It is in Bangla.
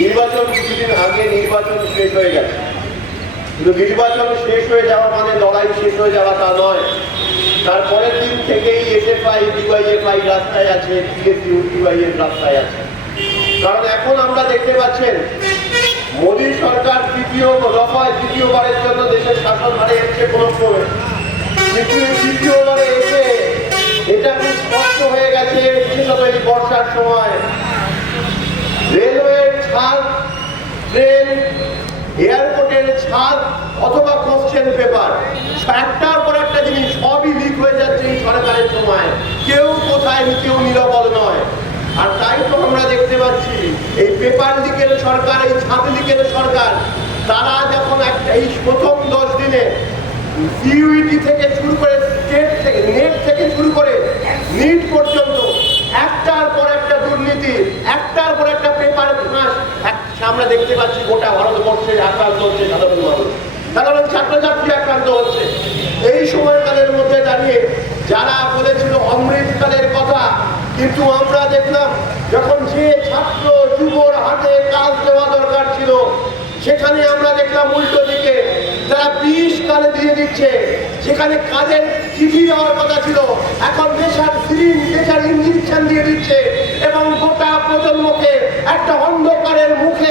নির্বাচন কিছুদিন আগে নির্বাচন শেষ হয়ে গেছে। কিন্তু নির্বাচন শেষ হয়ে যাওয়া মানে লড়াই শেষ হয়ে যাওয়া তা নয়। তারপরের দিন থেকেই এসএফআই, ডিওয়াইএফআই রাস্তায় আছে রাস্তায় আছে। কারণ এখন আমরা দেখতে পাচ্ছেন, মোদী সরকার তৃতীয় দফায় তৃতীয়বারের জন্য দেশের শাসন হারে এসছে কোনো কিন্তু তৃতীয়বারে এসে এটা খুব স্পষ্ট হয়ে গেছে, বিশেষত এই বর্ষার সময়। এয়ারপোর্টের ছাদ অথবা কোশ্চেন পেপার একটার পর একটা জিনিস সবই লিক হয়ে যাচ্ছে এই সরকারের সময়। কেউ কোথায় কেউ নিরাপদ নয়। আর তাই তো আমরা দেখতে পাচ্ছি, এই পেপার লিকের সরকার, এই ছাদ লিকের সরকার, তারা যখন একটা, এই প্রথম দশ দিনে সিইউইটি থেকে শুরু করে স্টেট থেকে নেট থেকে শুরু করে নিট পর্যন্ত একটার পর একটা দুর্নীতি, একটার পর একটা পেপার ফাঁস আমরা দেখতে পাচ্ছি গোটা ভারতবর্ষে আক্রান্ত হচ্ছে সাধারণ মানুষ। সাধারণ ছাত্রছাত্রী আক্রান্ত হচ্ছে। এই সময়কালের মধ্যে দাঁড়িয়ে যারা বলেছিল অমৃতকালের কথা, কিন্তু আমরা দেখলাম যখন যে ছাত্র যুবর হাতে কাজ দেওয়া দরকার ছিল, সেখানে আমরা দেখলাম উল্টো দিকে তারা বিষ কালে দিয়ে দিচ্ছে, যেখানে কাজের চিঠি দেওয়ার কথা ছিল। এখন দেশার সিরিঞ্জ দেশার ইঞ্জেকশন দিয়ে দিচ্ছে এবং গোটা প্রজন্মকে একটা অন্ধকারের মুখে